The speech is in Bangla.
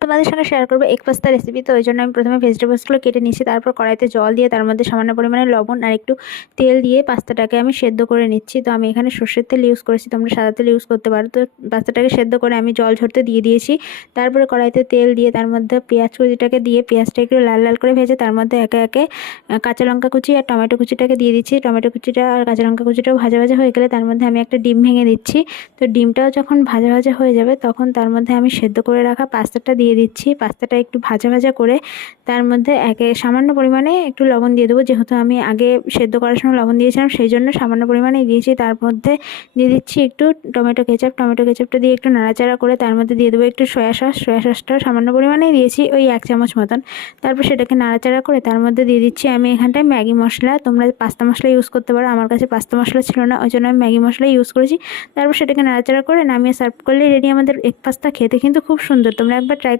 তোমাদের সঙ্গে শেয়ার করবো এগ পাস্তা রেসিপি। তো ওই জন্য আমি প্রথমে ভেজিটেবলসগুলো কেটে নিচ্ছি, তারপর কড়াইতে জল দিয়ে তার মধ্যে সামান্য পরিমাণে লবণ আর একটু তেল দিয়ে পাস্তাটাকে আমি সেদ্ধ করে নিচ্ছি। তো আমি এখানে সর্ষের তেল ইউজ করেছি, তোমরা সাদা তেল ইউজ করতে পারো। তো পাস্তাটাকে সেদ্ধ করে আমি জল ঝরতে দিয়ে দিয়েছি। তারপরে কড়াইতে তেল দিয়ে তার মধ্যে পেঁয়াজ কুচিটাকে দিয়ে পেঁয়াজটা একটু লাল লাল করে ভেজে তার মধ্যে একে একে কাঁচা লঙ্কা কুচি আর টমেটো কুচিটাকে দিয়ে দিচ্ছি। টমেটো কুচিটা আর কাঁচা লঙ্কা কুচিটাও ভাজা ভাজা হয়ে গেলে তার মধ্যে আমি একটা ডিম ভেঙে দিচ্ছি। তো ডিমটাও যখন ভাজা ভাজা হয়ে যাবে তখন তার মধ্যে আমি সেদ্ধ করে রাখা পাস্তাটা দিয়ে দিচ্ছি। পাস্তাটা একটু ভাজা ভাজা করে তার মধ্যে সামান্য পরিমাণে একটু লবণ দিয়ে দেবো, যেহেতু আমি আগে সেদ্ধ করার সময় লবণ দিয়েছিলাম সেই জন্য সামান্য পরিমাণেই দিয়েছি। তার মধ্যে দিয়ে দিচ্ছি একটু টমেটো কেচাপটা দিয়ে একটু নাড়াচাড়া করে তার মধ্যে দিয়ে দেবো একটু সয়া সসটাও সামান্য পরিমাণেই দিয়েছি, ওই 1 চামচ মতন। তারপর সেটাকে নাড়াচাড়া করে তার মধ্যে দিয়ে দিচ্ছি আমি এখানটায় ম্যাগি মশলা। তোমরা পাস্তা মশলা ইউজ করতে পারো, আমার কাছে পাস্তা মশলা ছিল না, ওই জন্য আমি ম্যাগি মশলা ইউজ করেছি। তারপর সেটাকে নাড়াচাড়া করে নামিয়ে সার্ভ করলে রেডি আমাদের এগ পাস্তা। খেতে কিন্তু খুব সুন্দর, তোমরা একবার ট্রাই